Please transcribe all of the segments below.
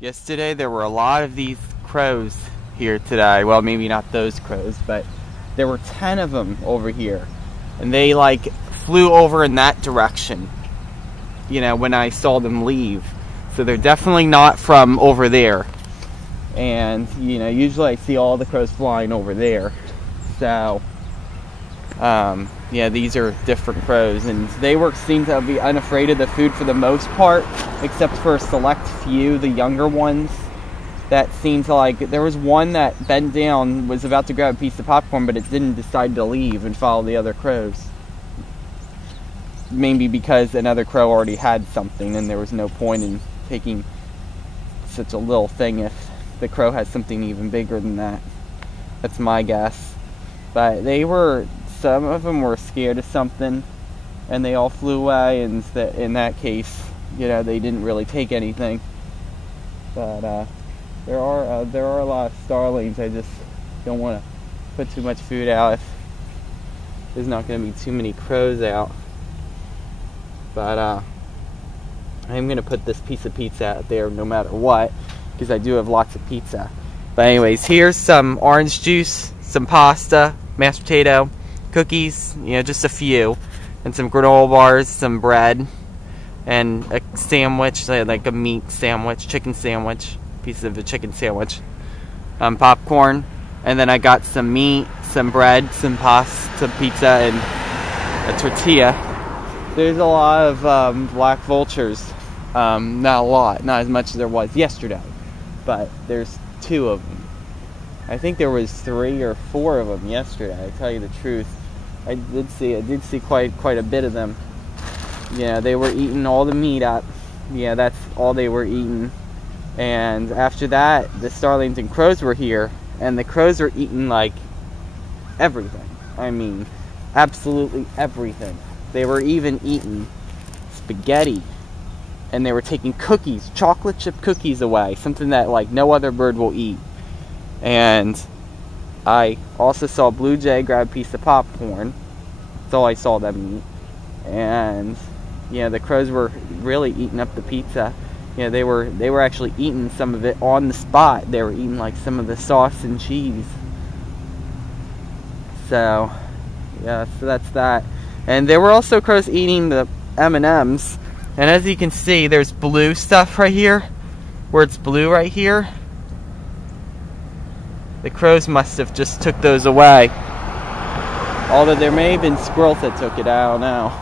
Yesterday there were a lot of these crows here today. Well, maybe not those crows, but there were 10 of them over here. And they like flew over in that direction, you know, when I saw them leave. So they're definitely not from over there. And, you know, usually I see all the crows flying over there. So, yeah, these are different crows. And they seem to be unafraid of the food for the most part, except for a select few, the younger ones, that seem to like... There was one that bent down, was about to grab a piece of popcorn, but it didn't decide to leave and follow the other crows. Maybe because another crow already had something and there was no point in taking such a little thing if the crow has something even bigger than that. That's my guess. But they were... Some of them were scared of something and they all flew away, and in that case, you know, they didn't really take anything. But there are a lot of starlings. I just don't want to put too much food out if there's not going to be too many crows out. But I'm going to put this piece of pizza out there no matter what, because I do have lots of pizza. But anyways, here's some orange juice, some pasta, mashed potato, cookies, you know, just a few, and some granola bars, some bread, and a sandwich, like a meat sandwich, chicken sandwich, piece of a chicken sandwich, popcorn, and then I got some meat, some bread, some pasta, some pizza, and a tortilla. There's a lot of black vultures. Not a lot, not as much as there was yesterday, but there's 2 of them. I think there was 3 or 4 of them yesterday, I tell you the truth. I did see quite a bit of them. Yeah, they were eating all the meat up. Yeah, that's all they were eating. And after that, the starlings and crows were here, and the crows were eating like everything. I mean, absolutely everything. They were even eating spaghetti, and they were taking cookies, chocolate chip cookies away, something that like no other bird will eat. And I also saw a blue jay grab a piece of popcorn. That's all I saw them eat. And yeah, the crows were really eating up the pizza. You know, they were actually eating some of it on the spot. They were eating like some of the sauce and cheese. So yeah, so that's that. And there were also crows eating the M&Ms. And as you can see, there's blue stuff right here, where it's blue right here. The crows must have just took those away. Although there may have been squirrels that took it, I don't know.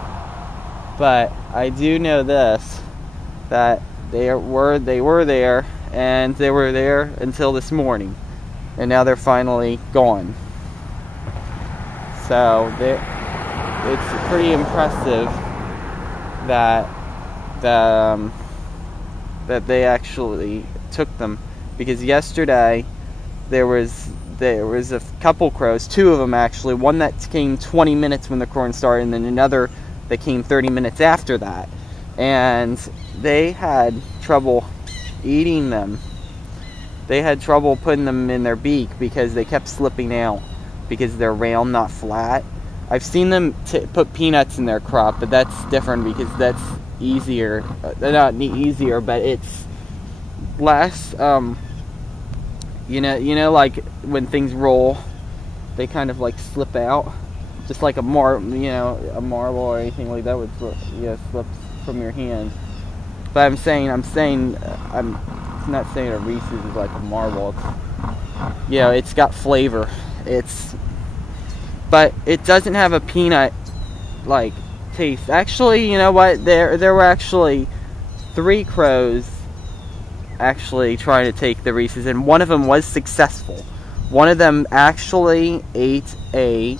But I do know this, that they were there, and they were there until this morning. And now they're finally gone. So it's pretty impressive that they actually took them. Because yesterday there was a couple crows, 2 of them actually, one that came 20 minutes when the corn started, and then another that came 30 minutes after that. And they had trouble eating them. They had trouble putting them in their beak because they kept slipping out because they're round, not flat. I've seen them put peanuts in their crop, but that's different because that's easier. Not easier, but it's less... You know, like when things roll, they kind of like slip out, just like a marble or anything like that would slip from your hand. But I'm not saying a Reese's is like a marble. It's got flavor. But it doesn't have a peanut like taste. Actually, you know what? There were actually 3 crows actually trying to take the Reese's, and one of them was successful. One of them actually ate a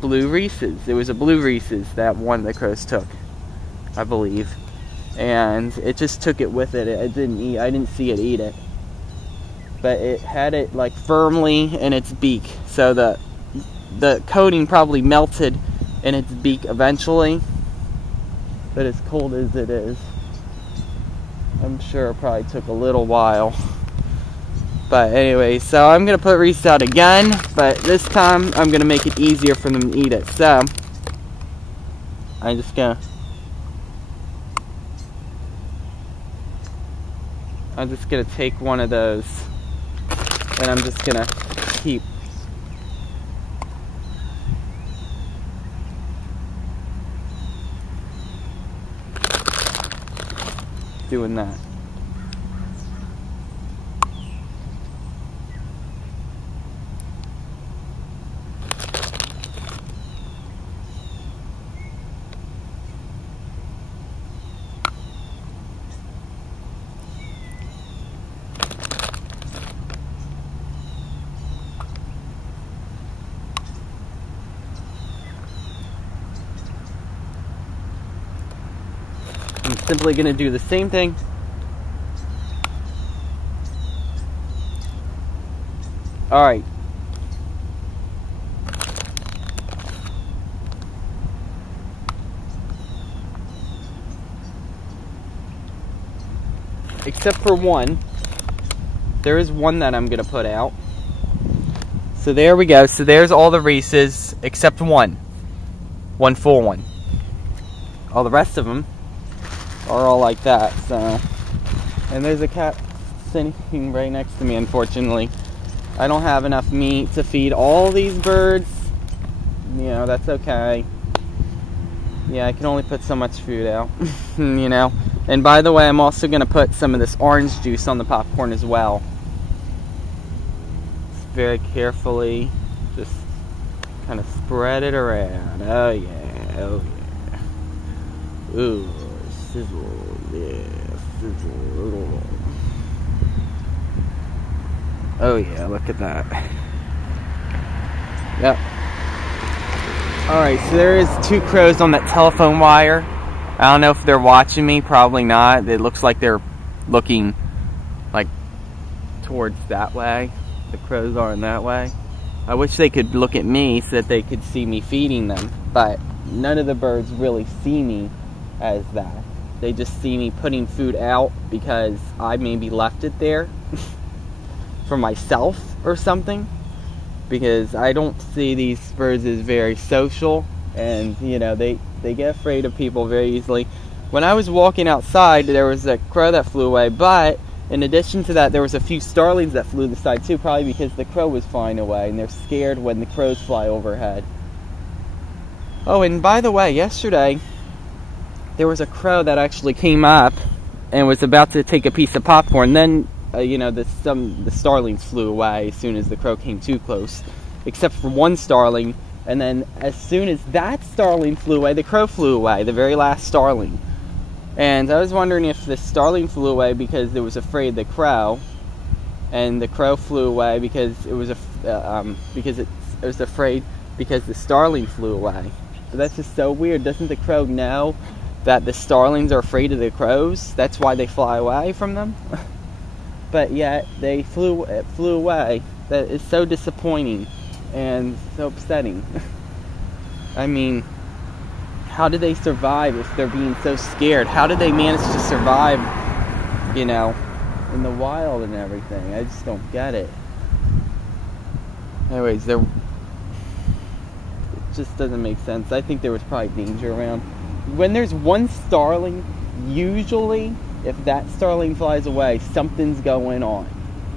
blue Reese's. It was a blue Reese's that one of the crows took, I believe, and it just took it with it. I didn't see it eat it, but it had it like firmly in its beak, so the coating probably melted in its beak eventually. But as cold as it is, I'm sure it probably took a little while. But anyway, so I'm going to put Reese out again, but this time I'm going to make it easier for them to eat it. So, I'm just going to I'm just gonna take one of those and I'm just gonna keep doing that. I'm simply going to do the same thing. Alright. Except for one. There is one that I'm going to put out. So there we go. So there's all the Reese's except one. One full one. All the rest of them are all like that, so. And there's a cat sitting right next to me, unfortunately. I don't have enough meat to feed all these birds. You know, that's okay. Yeah, I can only put so much food out, you know. And by the way, I'm also going to put some of this orange juice on the popcorn as well. Just very carefully, just kind of spread it around. Oh yeah, oh yeah. Ooh. Sizzle, yeah, sizzle. Oh yeah, look at that. Yep. Alright, so there is two crows on that telephone wire. I don't know if they're watching me, probably not. It looks like they're looking like towards that way. The crows are in that way. I wish they could look at me so that they could see me feeding them, but none of the birds really see me as that. They just see me putting food out because I maybe left it there for myself or something. Because I don't see these birds as very social, and you know, they get afraid of people very easily. When I was walking outside, there was a crow that flew away, but in addition to that, there was a few starlings that flew the side too, probably because the crow was flying away, and they're scared when the crows fly overhead. Oh, and by the way, yesterday there was a crow that actually came up and was about to take a piece of popcorn. Then, you know, the starlings flew away as soon as the crow came too close, except for one starling. And then as soon as that starling flew away, the crow flew away, the very last starling. And I was wondering if the starling flew away because it was afraid of the crow, and the crow flew away because it was afraid because the starling flew away. But that's just so weird. Doesn't the crow know that the starlings are afraid of the crows? That's why they fly away from them. But yet they flew away. That is so disappointing and so upsetting. I mean, how do they survive if they're being so scared? How do they manage to survive, you know, in the wild and everything? I just don't get it. Anyways, it just doesn't make sense. I think there was probably danger around. When there's one starling, usually if that starling flies away, something's going on.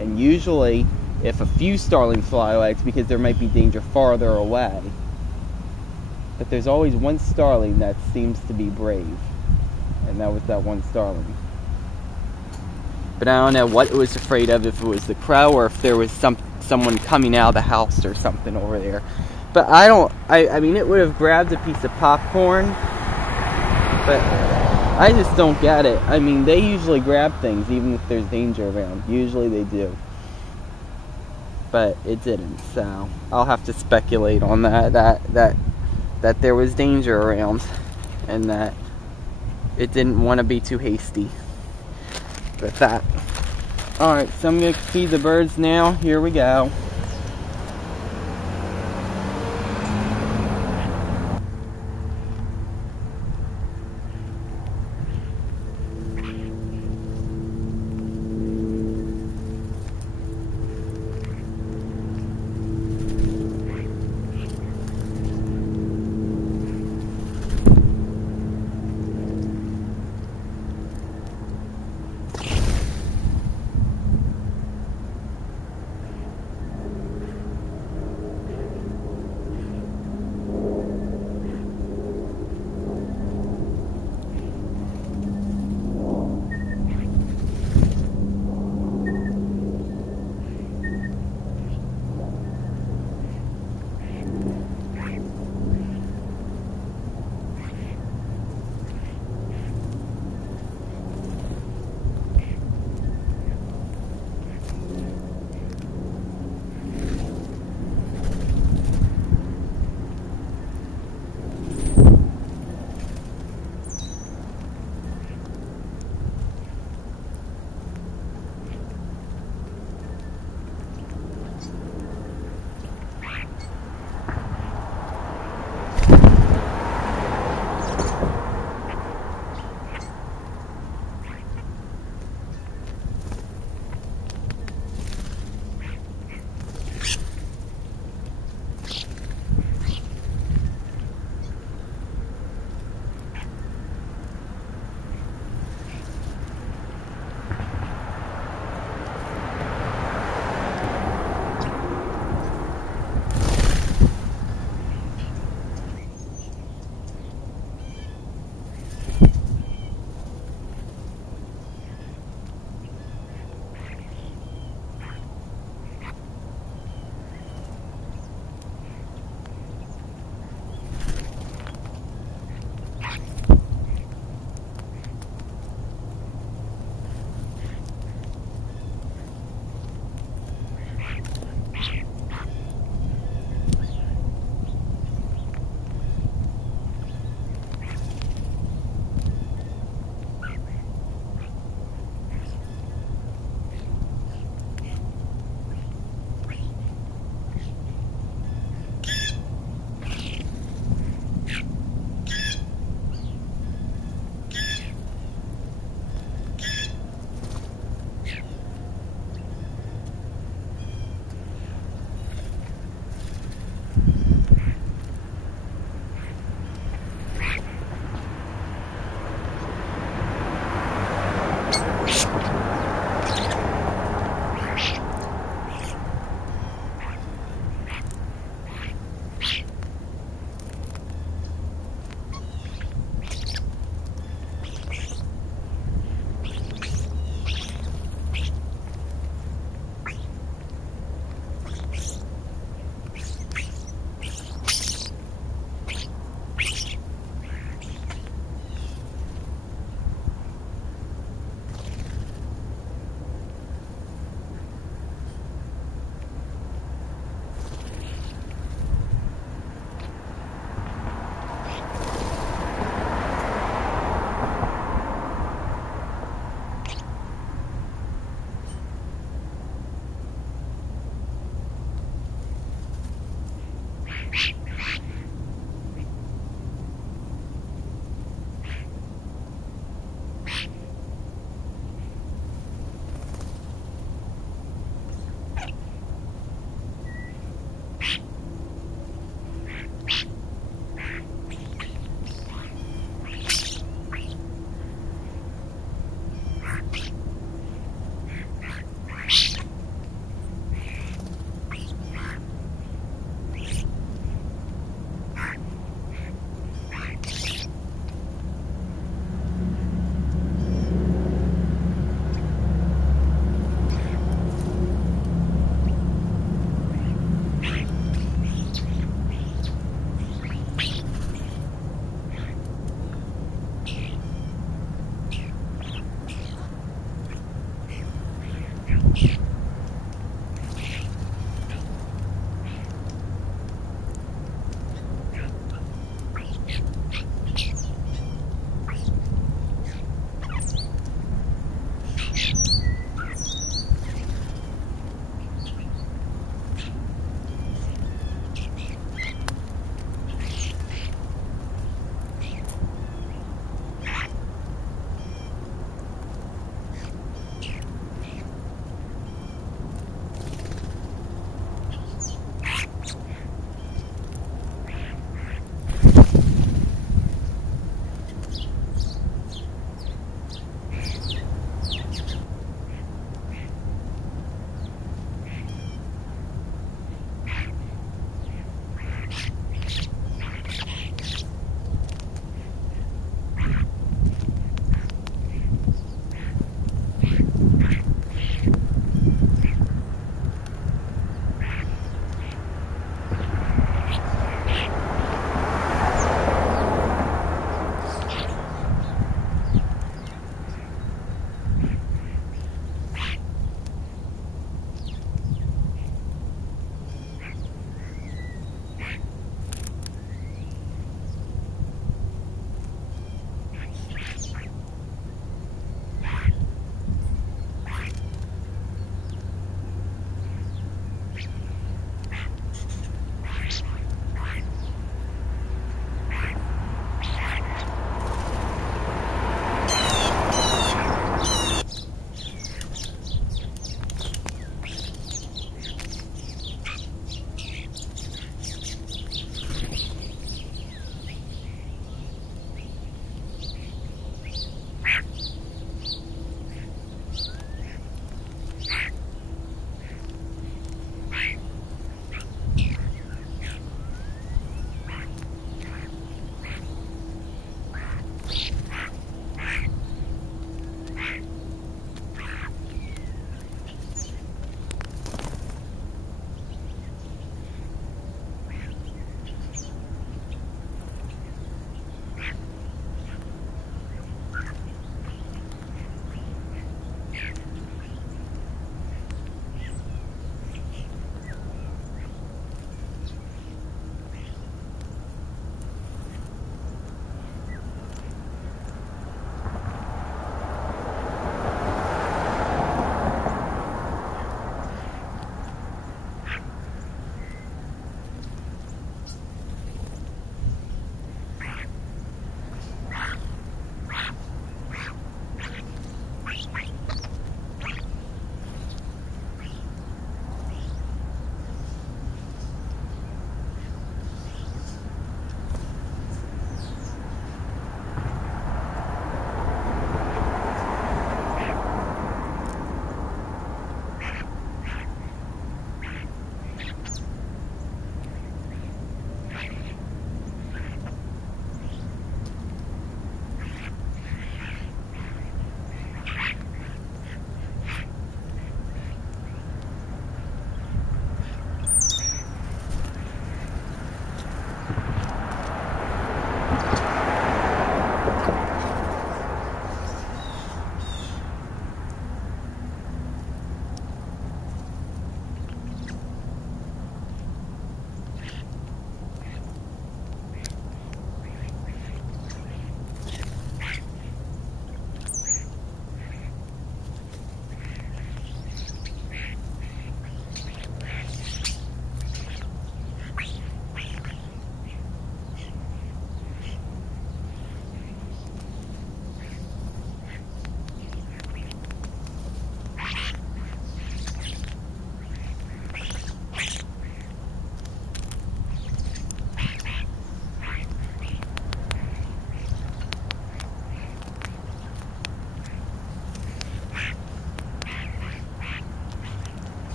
And usually if a few starlings fly away, it's because there might be danger farther away. But there's always one starling that seems to be brave, and that was that one starling. But I don't know what it was afraid of, if it was the crow or if there was someone coming out of the house or something over there. But I mean, it would have grabbed a piece of popcorn, but I just don't get it. I mean, they usually grab things even if there's danger around. Usually they do. But it didn't, so I'll have to speculate on that there was danger around and that it didn't want to be too hasty with that. Alright, so I'm going to feed the birds now. Here we go.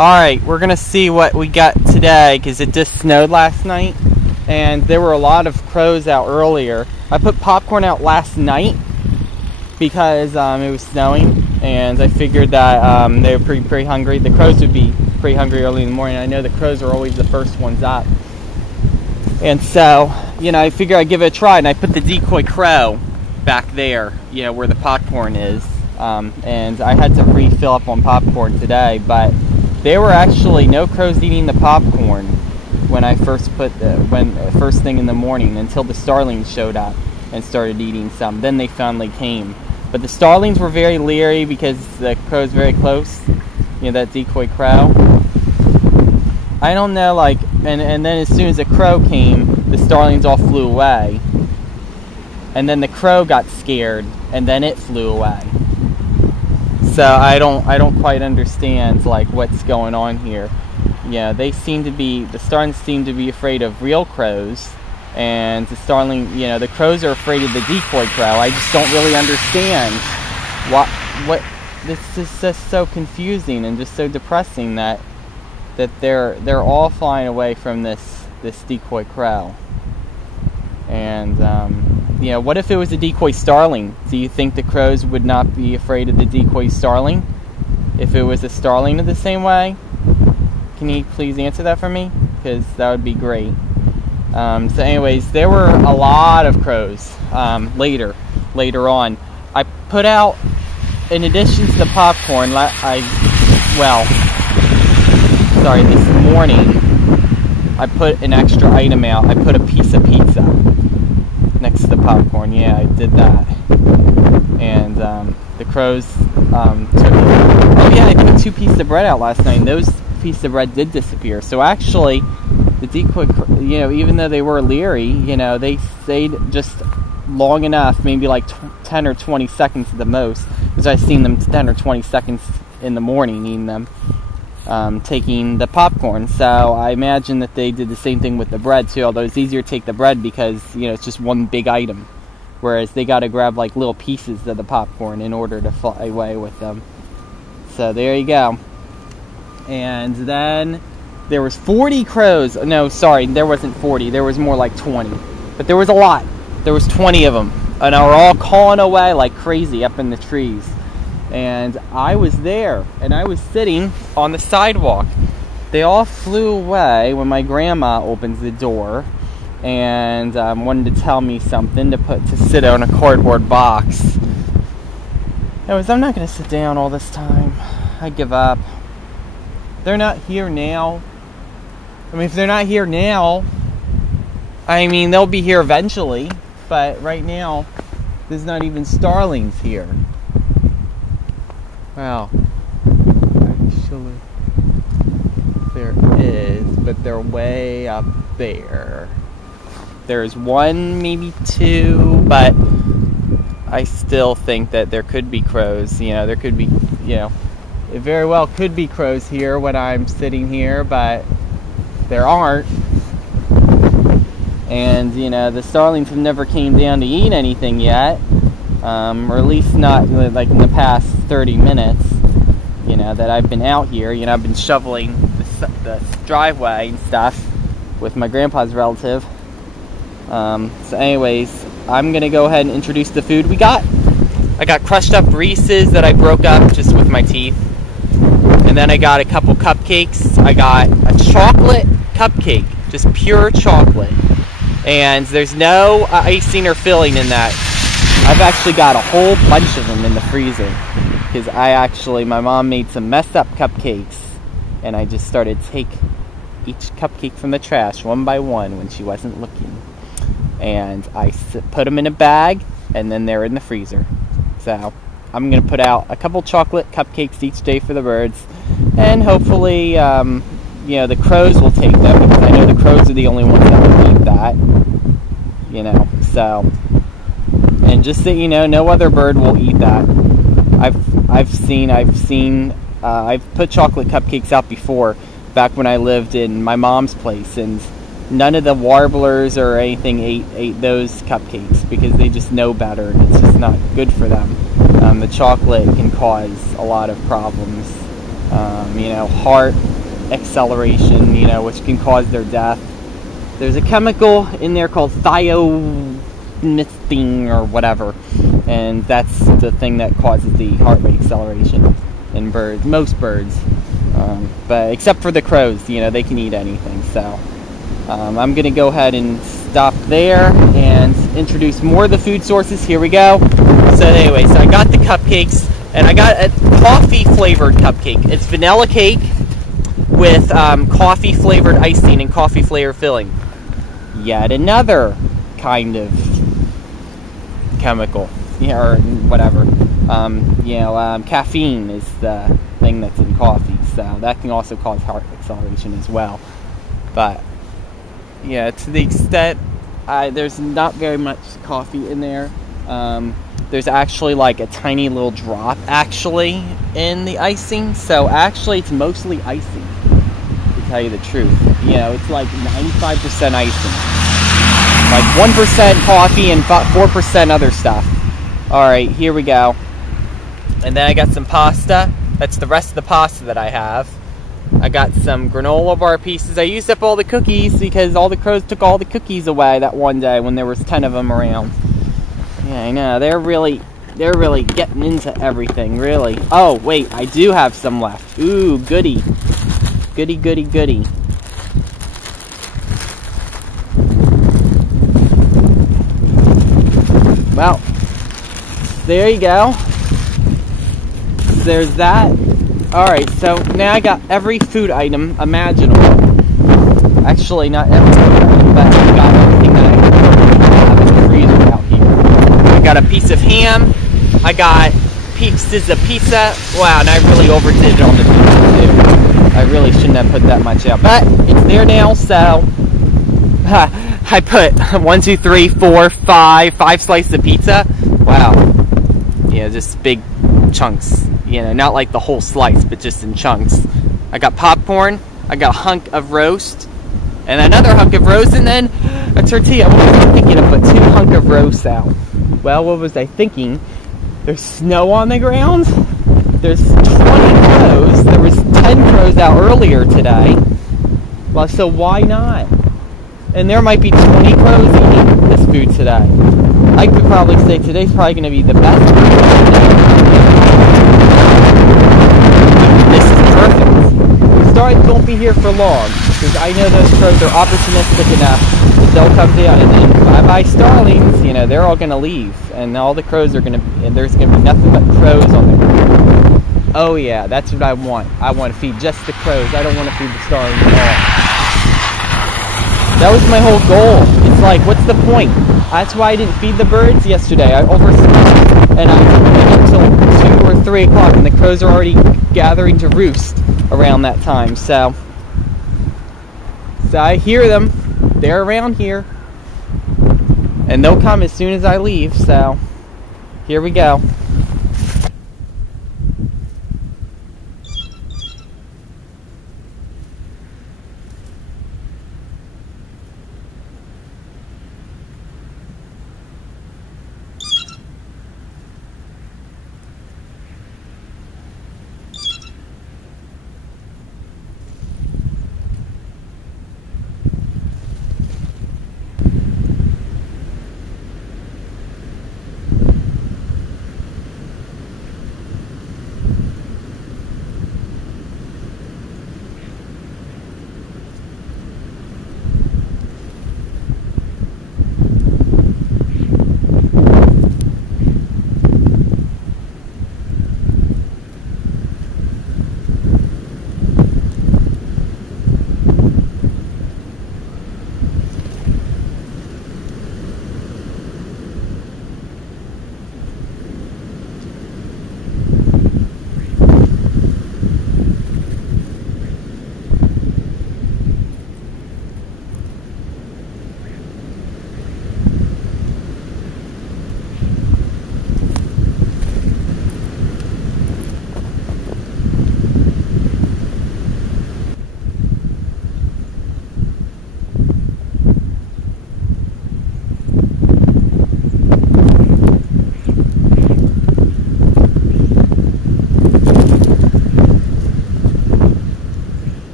Alright, we're gonna see what we got today, because it just snowed last night and there were a lot of crows out earlier. I put popcorn out last night because it was snowing, and I figured that they were pretty hungry. The crows would be pretty hungry early in the morning. I know the crows are always the first ones up, and so, you know, I figured I'd give it a try, and I put the decoy crow back there, you know, where the popcorn is, and I had to refill up on popcorn today, but there were actually no crows eating the popcorn when I first first thing in the morning, until the starlings showed up and started eating some. Then they finally came. But the starlings were very leery because the crow's very close. You know, that decoy crow. I don't know, like, and then as soon as the crow came, the starlings all flew away. And then the crow got scared, and then it flew away. So I don't quite understand, like, what's going on here. Yeah, the starlings seem to be afraid of real crows, and the crows are afraid of the decoy crow. I just don't really understand what this is just so confusing and just so depressing that they're all flying away from this decoy crow. And you know, what if it was a decoy starling? Do you think the crows would not be afraid of the decoy starling if it was a starling the same way? Can you please answer that for me? Because that would be great. So anyways, there were a lot of crows later on. I put out, in addition to the popcorn, this morning, I put an extra item out. I put a piece of pizza next to the popcorn. Yeah, I did that. And the crows took it. Oh yeah, I put 2 pieces of bread out last night, and those pieces of bread did disappear. So actually, the decoy, you know, even though they were leery, you know, they stayed just long enough, maybe like 10 or 20 seconds at the most, because I've seen them 10 or 20 seconds in the morning eating them, taking the popcorn. So I imagine that they did the same thing with the bread too, although it's easier to take the bread because, you know, it's just one big item, whereas they got to grab like little pieces of the popcorn in order to fly away with them. So there you go. And then there was 40 crows. No, sorry, there wasn't 40. There was more like 20. But there was a lot. There was 20 of them. And they were all cawing away like crazy up in the trees. And I was there. And I was sitting on the sidewalk. They all flew away when my grandma opens the door and wanted to tell me something to sit on a cardboard box. Anyways, I'm not going to sit down all this time. I give up. They're not here now. I mean, if they're not here now, I mean, they'll be here eventually. But right now, there's not even starlings here. Wow. Actually, there is, but they're way up there. There's 1, maybe 2, but I still think that there could be crows. You know, there could be, you know, it very well could be crows here when I'm sitting here, but there aren't. And, you know, the starlings have never came down to eat anything yet, or at least not like in the past 30 minutes, you know, that I've been out here. You know, I've been shoveling the driveway and stuff with my grandpa's relative. So anyways, I'm going to go ahead and introduce the food we got. I got crushed up Reese's that I broke up just with my teeth. And then I got a couple cupcakes. I got a chocolate cupcake, just pure chocolate. And there's no icing or filling in that. I've actually got a whole bunch of them in the freezer. Because my mom made some messed up cupcakes. And I just started to take each cupcake from the trash one by one when she wasn't looking. And I put them in a bag, and then they're in the freezer. So I'm going to put out a couple chocolate cupcakes each day for the birds. And hopefully, you know, the crows will take them, because I know the crows are the only ones that will eat that. You know, so. And just that you know, no other bird will eat that. I've put chocolate cupcakes out before, back when I lived in my mom's place, and none of the warblers or anything ate those cupcakes because they just know better, and it's just not good for them. The chocolate can cause a lot of problems heart acceleration, which can cause their death. There's a chemical in there called thiomethine or whatever, and that's the thing that causes the heart rate acceleration in birds, most birds. But except for the crows, they can eat anything. So I'm going to go ahead and stop there and introduce more of the food sources. Here we go. So anyway, I got the cupcakes, and I got a coffee flavored cupcake. It's vanilla cake with coffee flavored icing and coffee flavored filling. Yet another kind of chemical, or whatever. Caffeine is the thing that's in coffee, so that can also cause heart acceleration as well. But yeah, to the extent there's not very much coffee in there. There's actually like a tiny little drop actually in the icing, so actually it's mostly icing, to tell you the truth. It's like 95% icing, like 1% coffee and 4% other stuff. Alright, here we go. And then I got some pasta. That's the rest of the pasta that I have. I got some granola bar pieces. I used up all the cookies because all the crows took all the cookies away that one day when there was 10 of them around. Yeah, I know. They're really getting into everything, really. Oh, wait, I do have some left. Ooh, goody. Goody, goody, goody. Well, there you go. There's that. Alright, so now I got every food item imaginable. Actually, not every food item, but I got everything that I have in the freezer out here. I got a piece of ham. I got pieces of pizza. Wow, and I really overdid it on the pizza, too. I really shouldn't have put that much out. But it's there now, so I put 5 slices of pizza. Wow. Just big chunks. Not like the whole slice, but just in chunks. I got popcorn. I got a hunk of roast. And another hunk of roast, and then a tortilla. What was I thinking to put 2 hunk of roast out? Well, what was I thinking? There's snow on the ground. There's 20 crows. There was 10 crows out earlier today. Well, so why not? And there might be 20 crows eating this food today. I could probably say today's probably going to be the best food of the day. This is perfect. Starlings won't be here for long, because I know those crows are opportunistic enough that they'll come down, and then bye-bye starlings, they're all going to leave, and all the crows are going to, and there's going to be nothing but crows on the ground. Oh yeah, that's what I want. I want to feed just the crows. I don't want to feed the starlings at all. That was my whole goal. It's like, what's the point? That's why I didn't feed the birds yesterday. I overslept, and I waited until 2 or 3 o'clock, and the crows are already gathering to roost around that time. So I hear them. They're around here, and they'll come as soon as I leave. So here we go.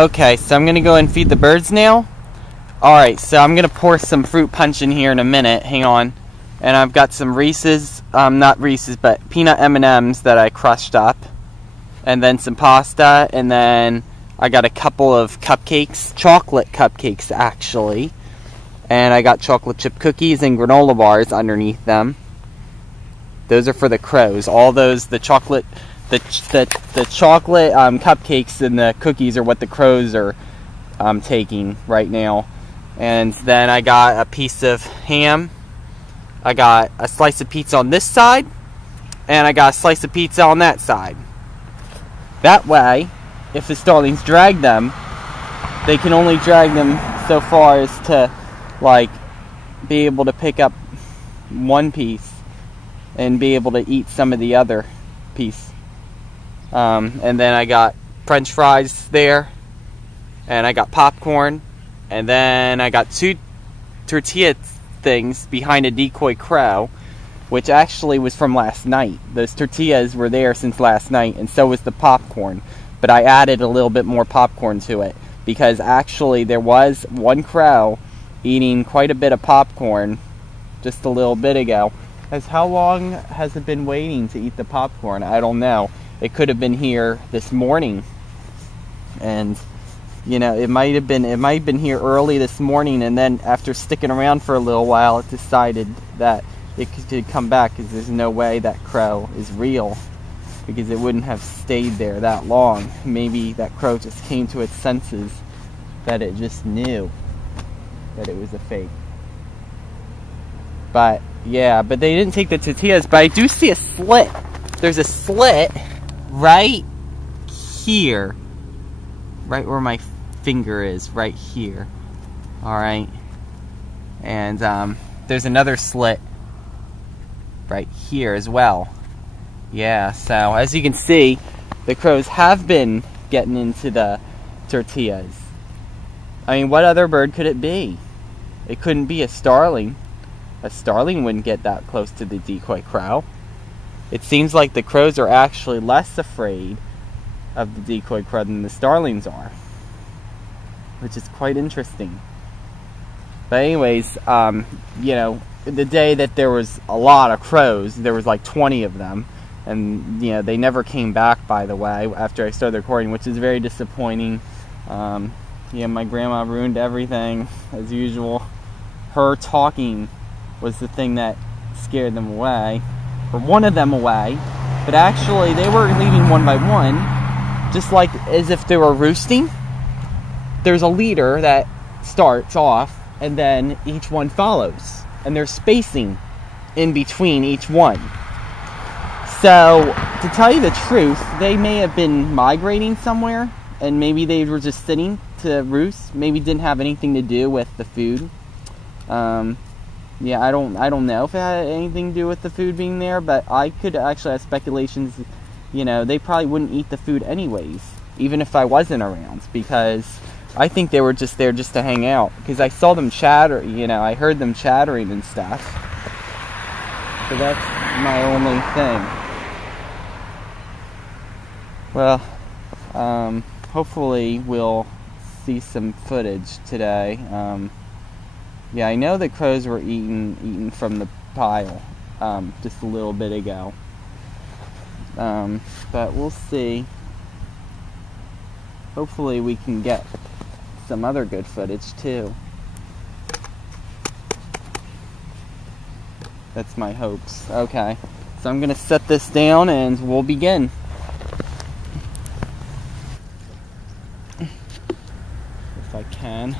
Okay, so I'm gonna go and feed the birds now. Alright, so I'm gonna pour some fruit punch in here in a minute. Hang on. And I've got some Reese's, not Reese's, but peanut M&Ms that I crushed up. And then some pasta, and then I got a couple of cupcakes, chocolate cupcakes actually. And I got chocolate chip cookies and granola bars underneath them. Those are for the crows. All those, the chocolate cupcakes and the cookies are what the crows are taking right now. And then I got a piece of ham. I got a slice of pizza on this side, and I got a slice of pizza on that side. That way, if the starlings drag them, they can only drag them so far as to, like, be able to pick up one piece and be able to eat some of the other piece. And then I got French fries there, and I got popcorn, and then I got 2 tortilla things behind a decoy crow, which actually was from last night. Those tortillas were there since last night, and so was the popcorn. But I added a little bit more popcorn to it, because actually there was one crow eating quite a bit of popcorn just a little bit ago. How long has it been waiting to eat the popcorn? I don't know. It could have been here this morning, and you know, it might have been here early this morning, and then after sticking around for a little while, it decided that it could come back, because there's no way that crow is real, because it wouldn't have stayed there that long. Maybe that crow just came to its senses, that it just knew that it was a fake. But yeah, but they didn't take the tortillas. But I do see a slit. There's a slit right here, right where my finger is, right here. Alright, and there's another slit right here as well. Yeah, so as you can see, the crows have been getting into the tortillas. I mean, what other bird could it be? It couldn't be a starling. A starling wouldn't get that close to the decoy crow. It seems like the crows are actually less afraid of the decoy crow than the starlings are, which is quite interesting. But anyways, you know, the day that there was a lot of crows, there was like 20 of them, and you know, they never came back, by the way, after I started recording, which is very disappointing. Yeah, my grandma ruined everything as usual. Her talking was the thing that scared them away, or one of them away. But actually, they were leaving one by one, just like as if they were roosting. There's a leader that starts off, and then each one follows, and there's spacing in between each one. So, to tell you the truth, they may have been migrating somewhere, and maybe they were just sitting to roost. Maybe didn't have anything to do with the food. Yeah, I don't know if it had anything to do with the food being there, but I could actually have speculations. You know, they probably wouldn't eat the food anyways, even if I wasn't around, because I think they were just there just to hang out, because I saw them chatter, you know, I heard them chattering and stuff. So that's my only thing. Well, hopefully we'll see some footage today. Yeah, I know the crows were eating from the pile just a little bit ago. But we'll see. Hopefully we can get some other good footage too. That's my hopes. Okay, so I'm gonna set this down and we'll begin. If I can.